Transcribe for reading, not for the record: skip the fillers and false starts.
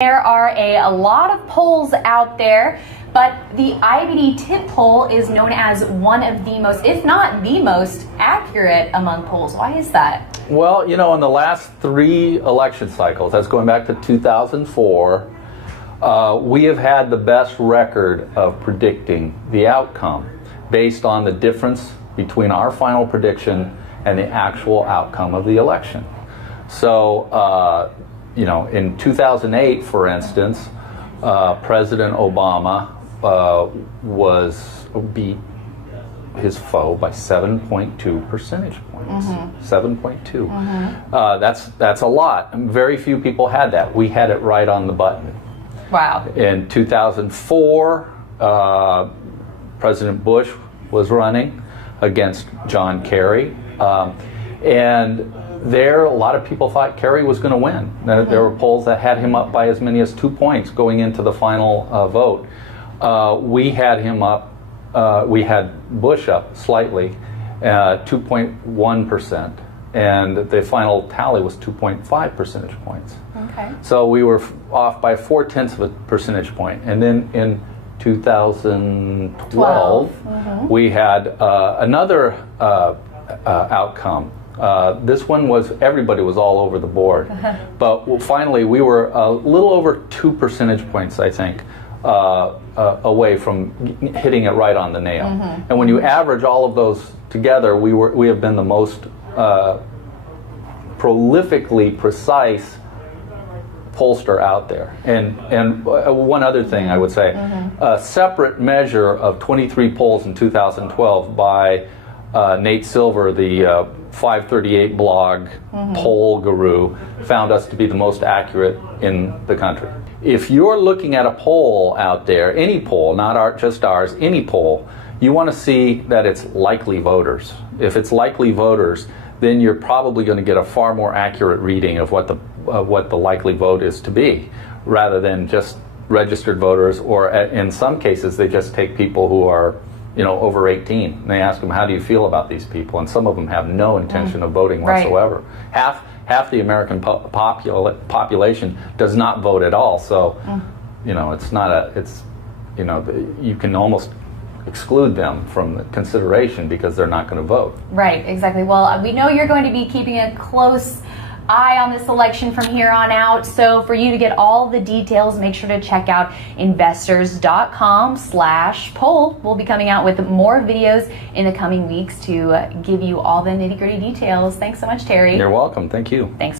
There are a lot of polls out there, but the IBD tip poll is known as one of the most, if not the most, accurate among polls. Why is that? Well, in the last 3 election cycles, that's going back to 2004, we have had the best record of predicting the outcome based on the difference between our final prediction and the actual outcome of the election. So, in 2008, for instance, President Obama beat his foe by 7.2 percentage points. 7.2. That's a lot. Very few people had that. We had it right on the button. Wow. In 2004, President Bush was running against John Kerry, and there, a lot of people thought Kerry was going to win. There were polls that had him up by as many as 2 points going into the final vote. We had him up, we had Bush up slightly, 2.1%, and the final tally was 2.5 percentage points. Okay. So we were off by 0.4 of a percentage point. And then in 2012, we had another outcome. This one was, everybody was all over the board. But finally, we were a little over 2 percentage points, I think, away from hitting it right on the nail. And when you average all of those together, we have been the most prolifically precise pollster out there. And one other thing I would say, a separate measure of 23 polls in 2012 by Nate Silver, the 538 blog poll guru, found us to be the most accurate in the country. If you're looking at a poll out there, any poll, not just ours, any poll, you want to see that it's likely voters. If it's likely voters, then you're probably going to get a far more accurate reading of what the likely vote is to be, rather than just registered voters, or in some cases they just take people who are over 18, and they ask them, how do you feel about these people? And some of them have no intention of voting whatsoever. Right. Half the American population does not vote at all. So, it's not you can almost exclude them from the consideration because they're not going to vote. Right, exactly. Well, we know you're going to be keeping a close eye on this election from here on out. So for you to get all the details, make sure to check out investors.com/poll. We'll be coming out with more videos in the coming weeks to give you all the nitty-gritty details. Thanks so much, Terry. You're welcome. Thank you. Thanks.